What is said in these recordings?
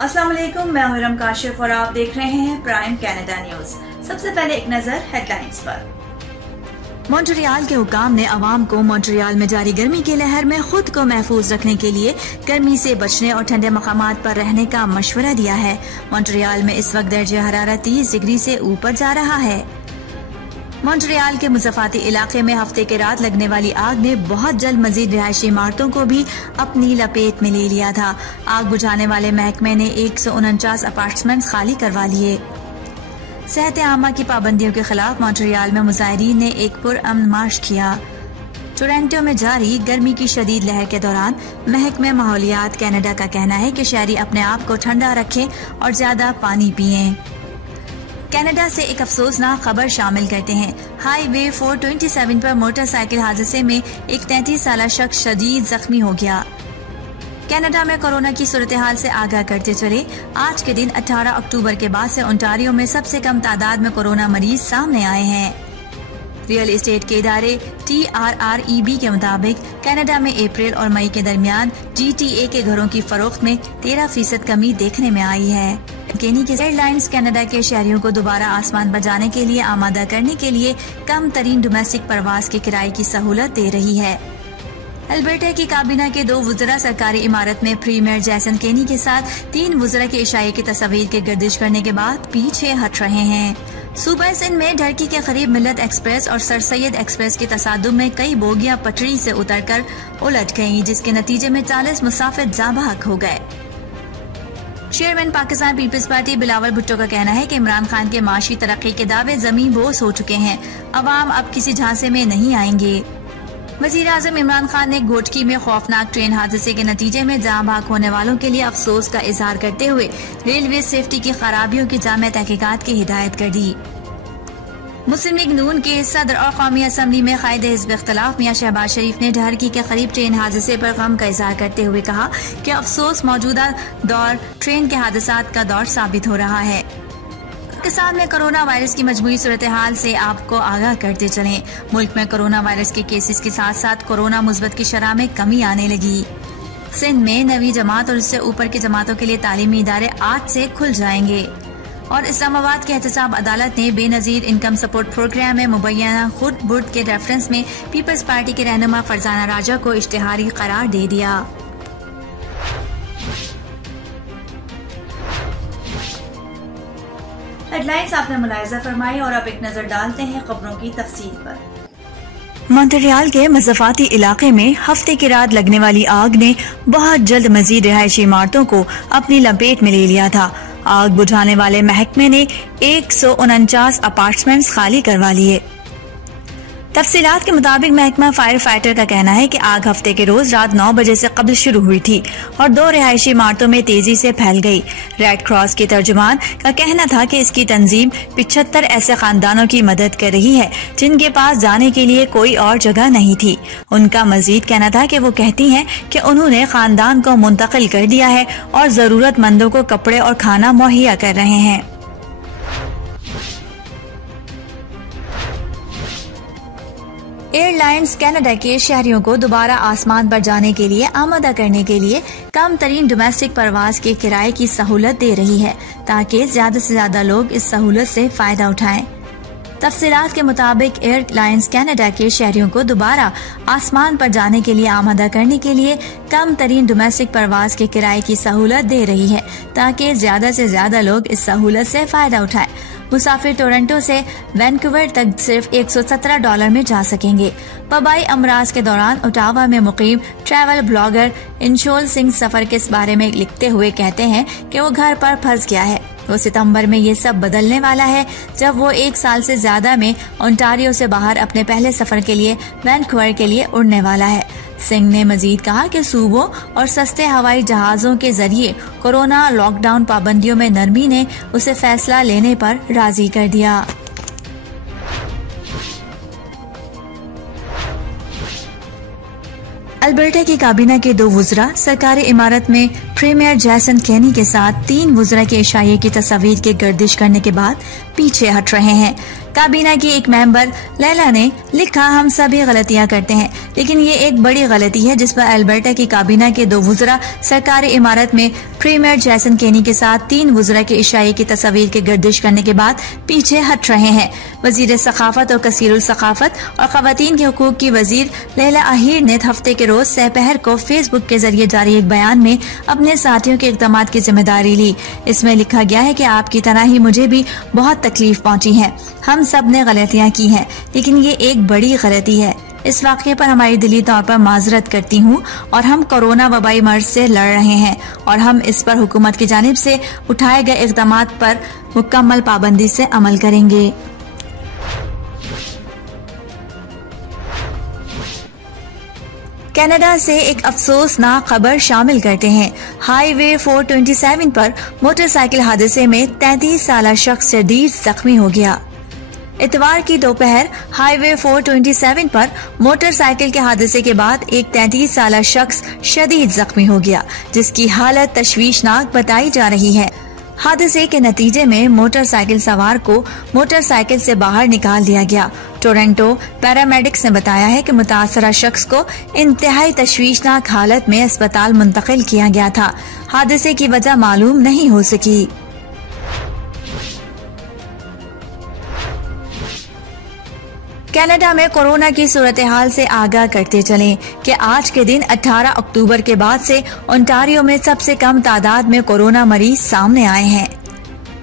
अस्सलाम वालेकुम, मैं हूं काशिफ और आप देख रहे हैं प्राइम कनाडा न्यूज। सबसे पहले एक नजर हेडलाइंस पर। मॉन्ट्रियल के हुकाम ने अवाम को मॉन्ट्रियल में जारी गर्मी की लहर में खुद को महफूज रखने के लिए गर्मी से बचने और ठंडे मकामात पर रहने का मशवरा दिया है। मॉन्ट्रियल में इस वक्त दर्जे हरारत 30 डिग्री से ऊपर जा रहा है। मॉन्ट्रियल के मुज़फ़ाती इलाके में हफ्ते के रात लगने वाली आग ने बहुत जल्द मजीद रिहायशी इमारतों को भी अपनी लपेट में ले लिया था। आग बुझाने वाले महकमे ने 149 अपार्टमेंट खाली करवा लिए। सेहत आमा की पाबंदियों के खिलाफ मॉन्ट्रियल में मुजाहिरीन ने एक पुरअमन मार्च किया। टोरंटो में जारी गर्मी की शदीद लहर के दौरान महकमे माहौलियात कनाडा का कहना है कि शहरी अपने आप को ठंडा रखें और ज्यादा पानी पिएं। कनाडा से एक अफसोसनाक खबर शामिल करते हैं। हाईवे 427 पर मोटरसाइकिल हादसे में एक 33 साल शख्स शदीद जख्मी हो गया। कनाडा में कोरोना की सूरत हाल से आगाह करते चले। आज के दिन 18 अक्टूबर के बाद से ओंटारियो में सबसे कम तादाद में कोरोना मरीज सामने आए हैं। रियल एस्टेट के इदारे TRREB के मुताबिक कनाडा में अप्रैल और मई के दरमियान GTA के घरों की फरोख्त में 13% कमी देखने में आई है। केनी के एयरलाइंस कनाडा के शहरियों को दोबारा आसमान पर जाने के लिए आमादा करने के लिए कम तरीन डोमेस्टिक परवाज के किराए की सहूलत दे रही है। अल्बर्टा की काबीना के 2 वुज़रा सरकारी इमारत में प्रीमियर जैसन केनी के साथ 3 वुज़रा के इशाये की तस्वीर के गर्दिश करने के बाद पीछे हट रहे हैं। सूबा सिंध में ढरकी के करीब मिल्लत एक्सप्रेस और सर सैयद एक्सप्रेस के तसादुम में कई बोगियां पटरी से उतरकर उलट गयी, जिसके नतीजे में 40 मुसाफिर जाँ-बहक हो गए। चेयरमैन पाकिस्तान पीपल्स पार्टी बिलावल भुट्टो का कहना है कि इमरान खान के माशी तरक्की के दावे जमीन बोस हो चुके हैं। अवाम अब किसी झांसे में नहीं आएंगे। वजीर आजम इमरान खान ने गोटकी में खौफनाक ट्रेन हादसे के नतीजे में जाँ भाग होने वालों के लिए अफसोस का इजहार करते हुए रेलवे सेफ्टी की खराबियों की जामे तहकीकात की हिदायत कर दी। मुस्लिम लीग नून के सदर और कौमी असम्बली में कायदे हिज़्ब इख्तिलाफ मियां शहबाज शरीफ ने ढरकी के करीब ट्रेन हादसे पर गम का इजहार करते हुए कहा कि अफसोस मौजूदा दौर ट्रेन के हादसात का दौर साबित हो रहा है। पाकिस्तान में कोरोना वायरस की मजमूई सूरत हाल से आपको आगाह करते चलें। मुल्क में कोरोना वायरस के केसेस के साथ साथ कोरोना मुस्बत की शरह में कमी आने लगी। सिंध में 9वीं जमात और इससे ऊपर की जमातों के लिए तालीमी इदारे आज से खुल जाएंगे। और इस्लामाबाद की एहतसाब अदालत ने बेनजीर इनकम सपोर्ट प्रोग्राम में मुबैना खुद बुर्द के रेफरेंस में पीपल्स पार्टी के रहनुमा फरजाना राजा को इश्तिहारी करार दे दिया। हेडलाइंस आपने मुलाहिजा फरमाई और अब एक नजर डालते हैं खबरों की तफसील पर। मॉन्ट्रियल के मुज़फ़ाती इलाके में हफ्ते की रात लगने वाली आग ने बहुत जल्द मजीद रिहायशी इमारतों को अपनी लपेट में ले लिया था। आग बुझाने वाले महकमे ने 149 अपार्टमेंट्स खाली करवा लिए। तफसीलात के मुताबिक महकमा फायर फाइटर का कहना है कि आग हफ्ते के रोज रात 9 बजे से कब्ल शुरू हुई थी और 2 रिहायशी इमारतों में तेजी से फैल गई। रेड क्रॉस के तर्जुमान का कहना था कि इसकी तंजीम 75 ऐसे खानदानों की मदद कर रही है जिनके पास जाने के लिए कोई और जगह नहीं थी। उनका मजीद कहना था कि वो कहती हैं कि उन्होंने खानदान को मुंतकिल कर दिया है और जरूरतमंदों को कपड़े और खाना मुहैया कर रहे हैं। एयरलाइंस कनाडा के शहरियों को दोबारा आसमान पर जाने के लिए आमादा करने के लिए कम तरीन डोमेस्टिक परवाज के किराए की सहूलत दे रही है ताकि ज्यादा से ज्यादा लोग इस सहूलत से फायदा उठाएं। तफसीलात के मुताबिक एयरलाइंस कनाडा के शहरियों को दोबारा आसमान पर जाने के लिए आमादा करने के लिए कम तरीन डोमेस्टिक परवाज के किराए की सहूलत दे रही है ताकि ज्यादा से ज्यादा लोग इस सहूलत से फायदा उठाएं। मुसाफिर टोरंटो से वैंकूवर तक सिर्फ $117 में जा सकेंगे। वबाई अमराज के दौरान ओटावा में मुकीम ट्रैवल ब्लॉगर इंशोल सिंह सफर के बारे में लिखते हुए कहते हैं कि वो घर पर फंस गया है। वो सितंबर में ये सब बदलने वाला है जब वो 1 साल से ज्यादा में ओंटारियो से बाहर अपने पहले सफर के लिए वैंकूवर के लिए उड़ने वाला है। सिंह ने मजीद कहा कि सूबों और सस्ते हवाई जहाजों के जरिए कोरोना लॉकडाउन पाबंदियों में नरमी ने उसे फैसला लेने पर राजी कर दिया। अल्बर्टा की काबीना के 2 वुज़रा सरकारी इमारत में प्रीमियर जैसन केनी के साथ 3 वुज़रा के इशाये की तस्वीर के गर्दिश करने के बाद पीछे हट रहे हैं। काबीना की एक मेंबर लैला ने लिखा, हम सभी गलतियां करते हैं लेकिन ये एक बड़ी गलती है जिस पर अल्बर्टा की काबीना के 2 वुज़रा सरकारी इमारत में प्रीमियर जैसन केनी के साथ 3 वुज़रा के इशाए की तस्वीर की गर्दिश करने के बाद पीछे हट रहे हैं। वजीर सखाफत और कसीरुल सखाफत और खवातीन के हुकूक की वजीर लैला अहीर ने हफ्ते के रोज सहपहर को फेसबुक के जरिए जारी एक बयान में अपने साथियों के इक़दाम की जिम्मेदारी ली। इसमें लिखा गया है कि आपकी तरह ही मुझे भी बहुत तकलीफ पहुंची है। हम सब ने गलतियां की हैं, लेकिन ये एक बड़ी गलती है। इस वाक़े पर हमारी दिली तौर पर माजरत करती हूँ और हम कोरोना वबाई मर्ज से लड़ रहे हैं और हम इस पर हुकूमत की जानिब से उठाए गए इक़दाम पर मुकम्मल पाबंदी से अमल करेंगे। कनाडा से एक अफसोसनाक खबर शामिल करते हैं। हाईवे 427 पर मोटरसाइकिल हादसे में 33 साला शख्स शदीद जख्मी हो गया। इतवार की दोपहर हाईवे 427 पर मोटरसाइकिल के हादसे के बाद एक 33 साला शख्स शदीद जख्मी हो गया, जिसकी हालत तशवीशनाक बताई जा रही है। हादसे के नतीजे में मोटरसाइकिल सवार को मोटरसाइकिल से बाहर निकाल दिया गया। टोरंटो पैरामेडिक्स ने बताया है कि मुतासरा शख्स को इंतहाई तशवीशनाक हालत में अस्पताल मुंतकिल किया गया था। हादसे की वजह मालूम नहीं हो सकी। कनाडा में कोरोना की सूरत हाल से आगाह करते चलें कि आज के दिन 18 अक्टूबर के बाद से ओंटारियो में सबसे कम तादाद में कोरोना मरीज सामने आए हैं।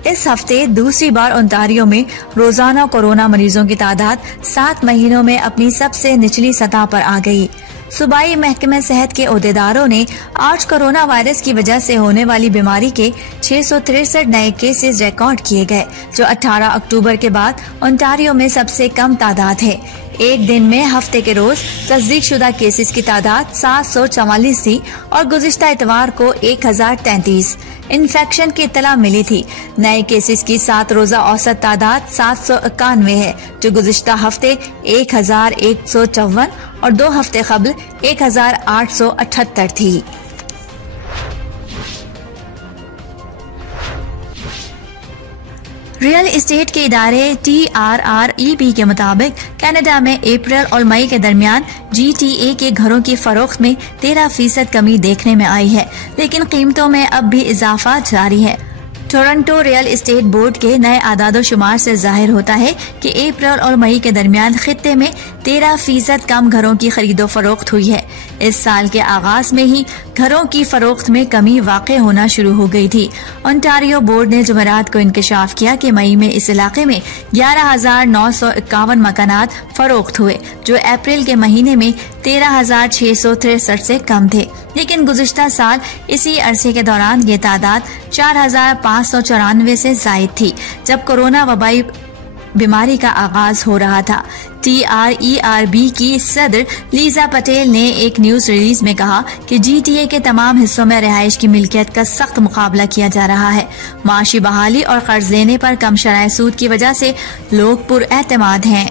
इस हफ्ते दूसरी बार ओंटारियो में रोजाना कोरोना मरीजों की तादाद 7 महीनों में अपनी सबसे निचली सतह पर आ गई। सूबाई महकमे सेहत के ओहदेदारों ने आज कोरोना वायरस की वजह से होने वाली बीमारी के 663 नए केसेस रिकॉर्ड किए गए, जो 18 अक्टूबर के बाद ओंटारियो में सबसे कम तादाद है। एक दिन में हफ्ते के रोज तस्दीक शुदा केसेस की तादाद 744 थी और गुज़िश्ता इतवार को 1033 इन्फेक्शन की इत्तला मिली थी। नए केसेस की 7 रोजा औसत तादाद 791 है, जो गुज़िश्ता हफ्ते 1154 और 2 हफ्ते कबल 1878 थी। रियल एस्टेट के इदारे TRREB के मुताबिक कनाडा में अप्रैल और मई के दरमियान GTA के घरों की फरोख्त में 13% कमी देखने में आई है, लेकिन कीमतों में अब भी इजाफा जारी है। टोरंटो रियल एस्टेट बोर्ड के नए आदादो शुमार से जाहिर होता है कि अप्रैल और मई के दरमियान खित्ते में 13% कम घरों की खरीदो फरोख्त हुई है। इस साल के आगाज में ही घरों की फरोख्त में कमी वाक़ होना शुरू हो गई थी। ओंटारियो बोर्ड ने जुमेरात को इंकशाफ किया कि मई में इस इलाके में 11,951 मकानात फरोख्त हुए, जो अप्रैल के महीने में 13,663 से कम थे, लेकिन गुज़िश्ता साल इसी अरसे के दौरान ये तादाद 4,594 से जायद थी, जब कोरोना वबाई बीमारी का आगाज हो रहा था। TRERB की सदर लीजा पटेल ने एक न्यूज रिलीज में कहा कि GTA के तमाम हिस्सों में रिहाइश की मिल्कियत का सख्त मुकाबला किया जा रहा है। माशी बहाली और कर्ज लेने पर कम शरह सूद की वजह से लोग पुरएतमाद हैं।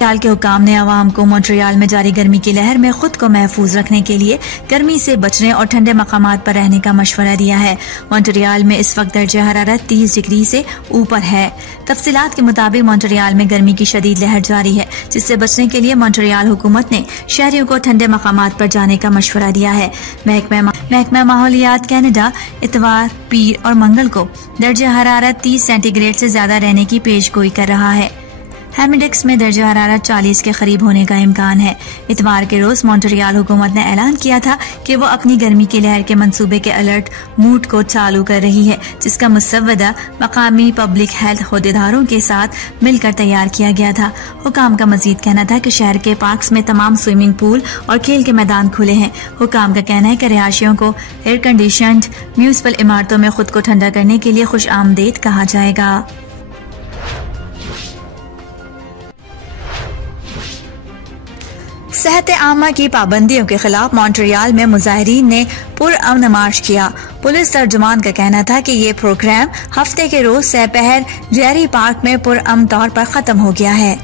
मॉन्ट्रियल के हुकाम ने अवाम को मॉन्ट्रियल में जारी गर्मी की लहर में खुद को महफूज रखने के लिए गर्मी से बचने और ठंडे मकामात पर रहने का मशवरा दिया है। मॉन्ट्रियल में इस वक्त दर्जा हरारत 30 डिग्री से ऊपर है। तफसीलात के मुताबिक मॉन्ट्रियल में गर्मी की शदीद लहर जारी है, जिससे बचने के लिए मॉन्ट्रियल हुकूमत ने शहरियों को ठंडे मकामात पर जाने का मशवरा दिया है। महकमा माहौलियात कनाडा इतवार, पीर और मंगल को दर्जा हरारत 30 सेंटीग्रेड से ज्यादा रहने की पेशगोई कर रहा है। हेमिडेक्स में दर्जा हरारत 40 के करीब होने का इम्कान है। इतवार के रोज मॉन्ट्रियल हुकूमत ने ऐलान किया था कि वो अपनी गर्मी की लहर के मंसूबे के अलर्ट मूड को चालू कर रही है, जिसका मुसव्वदा मकामी पब्लिक हेल्थ अहदेदारों के साथ मिलकर तैयार किया गया था। हुकाम का मजीद कहना था कि शहर के पार्क्स में तमाम स्विमिंग पूल और खेल के मैदान खुले हैं। हुकाम का कहना है कि रिहायशियों को एयर कंडीशनड म्यूनिसिपल इमारतों में खुद को ठंडा करने के लिए खुश आमदेद कहा जाएगा। सेहत आमा की पाबंदियों के खिलाफ मॉन्ट्रियल में मुजाहिरीन ने पुरअमन मार्च किया। पुलिस तर्जुमान का कहना था कि ये प्रोग्राम हफ्ते के रोज सहपहर जेरी पार्क में पुरअमन तौर पर खत्म हो गया है।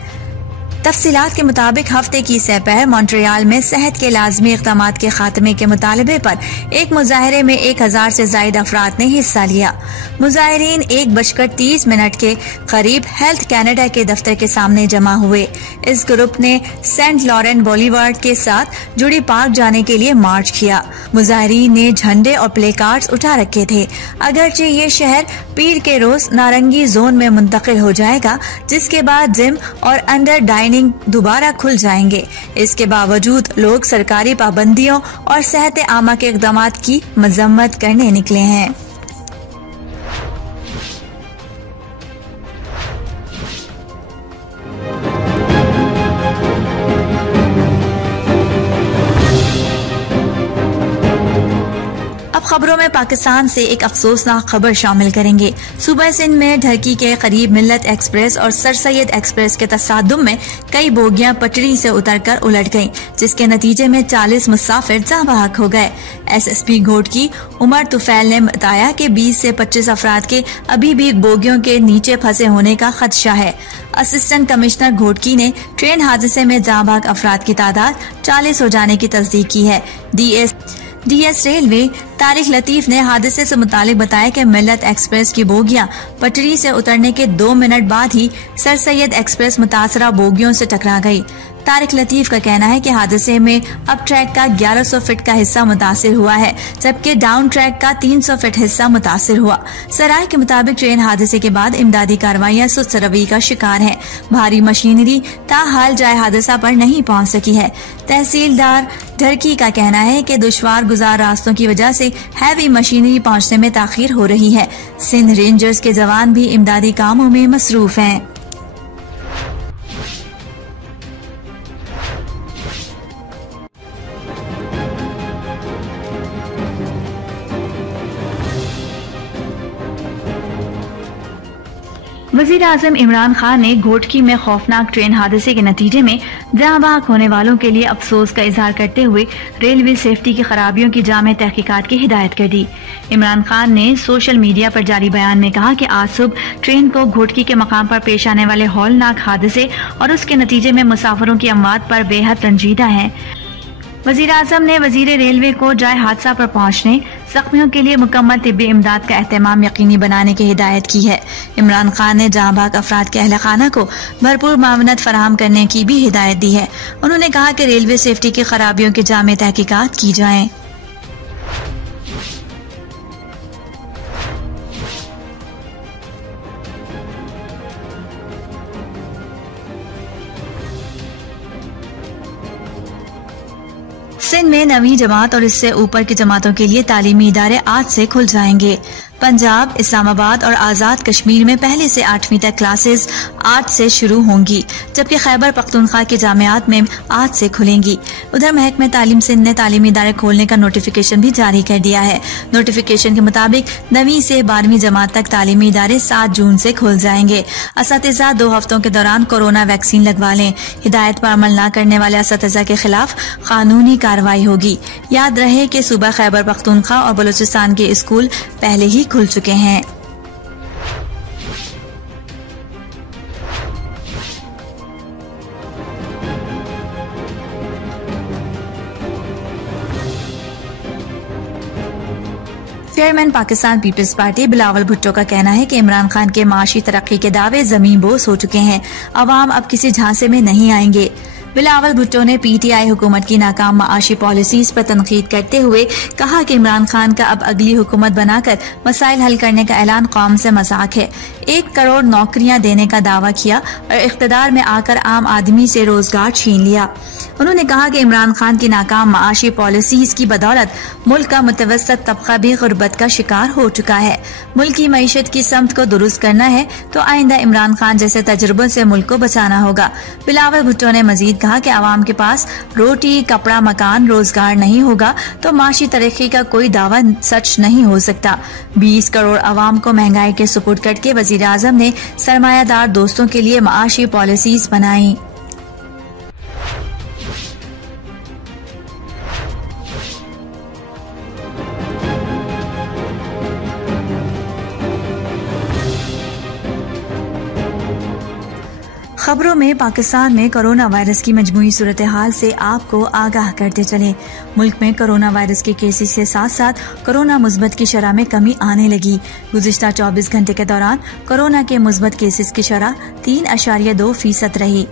तफसीलात के मुताबिक हफ्ते की सपहर मॉन्ट्रियल में सेहत के लाजमी इक़दाम के खात्मे के मुतालबे पर एक मुजाहरे में 1000 से ज़ायद अफराद ने हिस्सा लिया। मुजाहिरीन 1:30 के करीब हेल्थ कैनेडा के दफ्तर के सामने जमा हुए। इस ग्रुप ने सेंट लॉरेंट बोलीवार्ड के साथ जुड़ी पार्क जाने के लिए मार्च किया। मुजाहिरीन ने झंडे और प्ले कार्ड्स उठा रखे थे। अगरचे ये शहर पीर के रोज नारंगी जोन में मुंतकिल हो जाएगा, जिसके बाद जिम और अंडर डाइनिंग दोबारा खुल जाएंगे। इसके बावजूद लोग सरकारी पाबंदियों और सेहत आमा के इक़दाम की मजम्मत करने निकले हैं। खबरों में पाकिस्तान से एक अफसोसनाक खबर शामिल करेंगे। सूबा सिंध में ढरकी के करीब मिल्लत एक्सप्रेस और सर सैयद एक्सप्रेस के तसादुम में कई बोगियां पटरी से उतरकर उलट गईं, जिसके नतीजे में 40 मुसाफिर जाँ बहक हो गए। SSP घोटकी उमर तुफैल ने बताया कि 20 से 25 अफराद के अभी भी बोगियों के नीचे फंसे होने का खदशा है। असिस्टेंट कमिश्नर घोटकी ने ट्रेन हादसे में जाँ बहक अफराद की तादाद 40 हो जाने की तस्दीक की है। DS रेलवे तारिक लतीफ ने हादसे से मुतालिक बताया कि मिल्लत एक्सप्रेस की बोगियां पटरी से उतरने के 2 मिनट बाद ही सर सैयद एक्सप्रेस मुतासरा बोगियों से टकरा गई। तारिक लतीफ का कहना है कि हादसे में अप ट्रैक का 1100 फीट का हिस्सा मुतासिर हुआ है, जबकि डाउन ट्रैक का 300 फीट हिस्सा मुतासिर हुआ। सराय के मुताबिक ट्रेन हादसे के बाद इमदादी कार्रवाइयां सुस्त रवैये का शिकार हैं। भारी मशीनरी ताहाल जाए हादसा पर नहीं पहुंच सकी है। तहसीलदार ढरकी का कहना है कि दुश्वार गुजार रास्तों की वजह से हैवी मशीनरी पहुंचने में ताखीर हो रही है। सिंध रेंजर्स के जवान भी इमदादी कामों में मसरूफ हैं। वज़ीर आज़म इमरान खान ने घोटकी में खौफनाक ट्रेन हादसे के नतीजे में जाँ बहक होने वालों के लिए अफसोस का इजहार करते हुए रेलवे सेफ्टी की खराबियों की जामे तहकीकात की हिदायत कर दी। इमरान खान ने सोशल मीडिया पर जारी बयान में कहा कि आज सुबह ट्रेन को घोटकी के मकाम पर पेश आने वाले हौलनाक हादसे और उसके नतीजे में मुसाफिरों की अमवात पर बेहद रंजीदा है। वज़ीर आज़म ने वज़ीर रेलवे को जाए हादसा पर पहुंचने, जख्मियों के लिए मुकम्मल तिब्बी इमदाद का एहतमाम यकीनी बनाने की हिदायत की है। इमरान खान ने जाँ बहक अफराद के अहल खाना को भरपूर मावनत फराहम करने की भी हिदायत दी है। उन्होंने कहा कि रेलवे सेफ्टी की खराबियों की जामे तहकीकात की जाएं। सिंध में 9वीं जमात और इससे ऊपर की जमातों के लिए तालीमी इदारे आज से खुल जाएंगे। पंजाब, इस्लामाबाद और आज़ाद कश्मीर में पहले से 8वीं तक क्लासेस आज से शुरू होंगी, जबकि खैबर पख्तूनख्वा की जामियात में आज से खुलेंगी। उधर महकमे तालीम सिंध ने तालीमी इदारे खोलने का नोटिफिकेशन भी जारी कर दिया है। नोटिफिकेशन के मुताबिक 9वीं से 12वीं जमात तक तालीमी इदारे 7 जून से खुल जाएंगे। असातिज़ा 2 हफ्तों के दौरान कोरोना वैक्सीन लगवा लें। हिदायत पर अमल न करने वाले असातिज़ा के खिलाफ कानूनी कार्रवाई होगी। याद रहे कि सूबा खैबर पख्तूनख्वा और बलूचिस्तान के स्कूल पहले ही खुल चुके हैं। चेयरमैन पाकिस्तान पीपल्स पार्टी बिलावल भुट्टो का कहना है कि इमरान खान के माशी तरक्की के दावे जमीन बोस हो चुके हैं। अवाम अब किसी झांसे में नहीं आएंगे। बिलावल भुट्टो ने PTI हुकूमत की नाकाम माशी पॉलिसीज पर तनकीद करते हुए कहा कि इमरान खान का अब अगली हुकूमत बनाकर मसाइल हल करने का ऐलान कौम से मजाक है। 1 करोड़ नौकरियां देने का दावा किया और इख्तिदार में आकर आम आदमी से रोजगार छीन लिया। उन्होंने कहा कि इमरान खान की नाकाम माशी पॉलिसीज की बदौलत मुल्क का मुतवस्सत तबका भी गुर्बत का शिकार हो चुका है। मुल्क की मईशत की समत को दुरुस्त करना है तो आइंदा इमरान खान जैसे तजुर्बों से मुल्क को बचाना होगा। बिलावल भुट्टो ने मजीद कहा कि आवाम के पास रोटी, कपड़ा, मकान, रोजगार नहीं होगा तो माशी तरक्की का कोई दावा सच नहीं हो सकता। 20 करोड़ आवाम को महंगाई के सुपुर्द करके वजीर आजम ने सरमायादार दोस्तों के लिए माशी पॉलिसीज बनाई। खबरों में पाकिस्तान में कोरोना वायरस की मजमूई सूरत हाल से आपको आगाह करते चले। मुल्क में कोरोना वायरस के केसेस के साथ साथ कोरोना मुस्बत की शरह में कमी आने लगी। गुज़िश्ता 24 घंटे के दौरान कोरोना के मुस्बत केसेस की शरह 3.2% रही।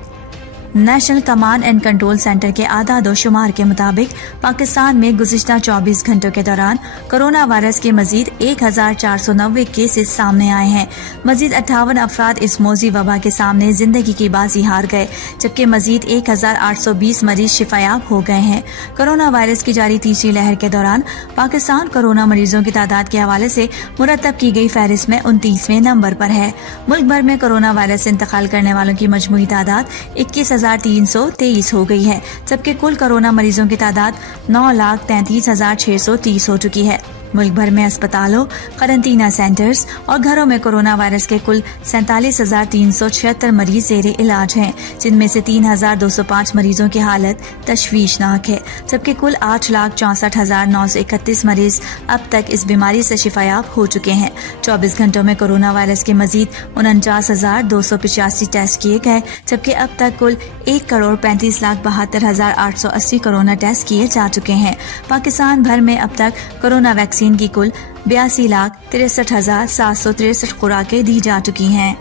National command and control centre के आदाद व शुमार के मुताबिक पाकिस्तान में गुज़िश्ता 24 घंटों के दौरान कोरोना वायरस के मजीद 1490 केसेस सामने आए हैं। मजीद 58 अफराद इस मौजी वबा के सामने जिंदगी की बाजी हार गए, जबकि मजीद 1820 मरीज शिफायाब हो गए हैं। कोरोना वायरस की जारी तीसरी लहर के दौरान पाकिस्तान कोरोना मरीजों की तादाद के हवाले से मुरतब की गई फहरिस्त में 29वें नंबर पर है। मुल्क भर में कोरोना वायरस से इंतकाल करने वालों की मजमूई तादाद 21,323 हो गई है, जबकि कुल कोरोना मरीजों की तादाद 9,33,630 हो चुकी है। मुल्क भर में अस्पतालों, क्वारंटीना सेंटर्स और घरों में कोरोना वायरस के कुल 47,376 मरीज ज़ेरे इलाज हैं, जिनमें से 3,205 मरीजों की हालत तशवीशनाक है, जबकि कुल 8,64,931 मरीज अब तक इस बीमारी से शिफायाब हो चुके हैं। 24 घंटों में कोरोना वायरस के मजीद 49,285 टेस्ट किए गए, जबकि अब तक कुल 1,35,72,880 कोरोना टेस्ट किए जा चुके हैं। पाकिस्तान भर में अब तक कोरोना वैक्सीन की कुल 82,63,763 खुराकें दी जा चुकी हैं।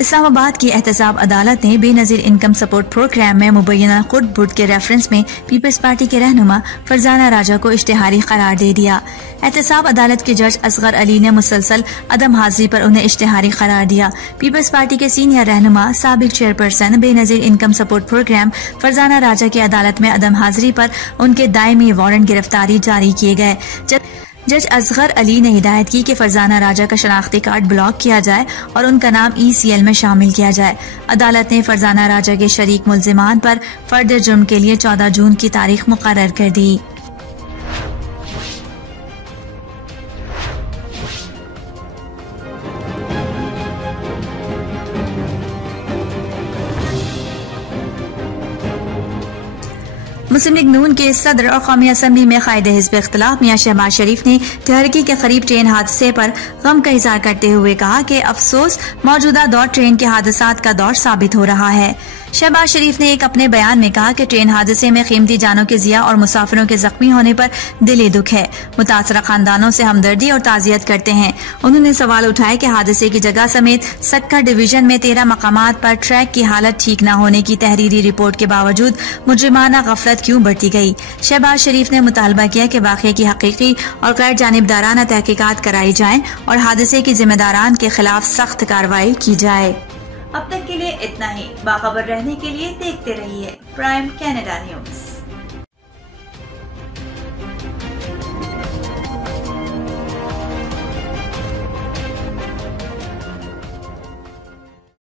इस्लामाबाद की एहतसाब अदालत ने बेनजीर इनकम सपोर्ट प्रोग्राम में मुबैना खुर्द बुर्द के रेफरेंस में पीपल्स पार्टी के रहनुमा फरजाना राजा को इश्तिहारी करार दे दिया। एहतसाब अदालत के जज असगर अली ने मुसलसल अदम हाजिरी पर उन्हें इश्तिहारी करार दिया। पीपल्स पार्टी के सीनियर रहनुमा साबिक chairperson Benazir income support programme Farzana Raja की अदालत में अदम हाजिरी पर उनके दायमी वारंट गिरफ्तारी जारी किए गए। जज असगर अली ने हिदायत की कि फरजाना राजा का शनाख्ती कार्ड ब्लॉक किया जाए और उनका नाम ECL में शामिल किया जाए। अदालत ने फरजाना राजा के शरीक मुल्जिमान पर फर्द जुर्म के लिए 14 जून की तारीख मुकर्रर कर दी। मुस्लिम लीग नून के सदर और कौमी असम्बली में कायदे हिज़्ब इख्तिलाफ मियां शहबाज शरीफ ने तहरीकी के करीब ट्रेन हादसे पर गम का इज़हार करते हुए कहा कि अफसोस मौजूदा दौर ट्रेन के हादसात का दौर साबित हो रहा है। शहबाज शरीफ ने एक अपने बयान में कहा कि ट्रेन हादसे में कीमती जानों के ज़िया और मुसाफिरों के जख्मी होने पर दिली दुख है। मुतासरा खानदानों से हमदर्दी और ताज़ियत करते हैं। उन्होंने सवाल उठाया कि हादसे की जगह समेत सक्कर डिवीजन में 13 मकामात पर ट्रैक की हालत ठीक न होने की तहरीरी रिपोर्ट के बावजूद मुजरिमाना गफलत क्यों बढ़ती गई। शहबाज शरीफ ने मुतालबा किया कि वाक़े की हकीकी और गैर जानिबदाराना तहकीकात कराई जाएं और हादसे के जिम्मेदारान के खिलाफ सख्त कार्रवाई की जाए। अब तक के लिए इतना ही। बाखबर रहने के लिए देखते रहिए प्राइम कनाडा न्यूज़।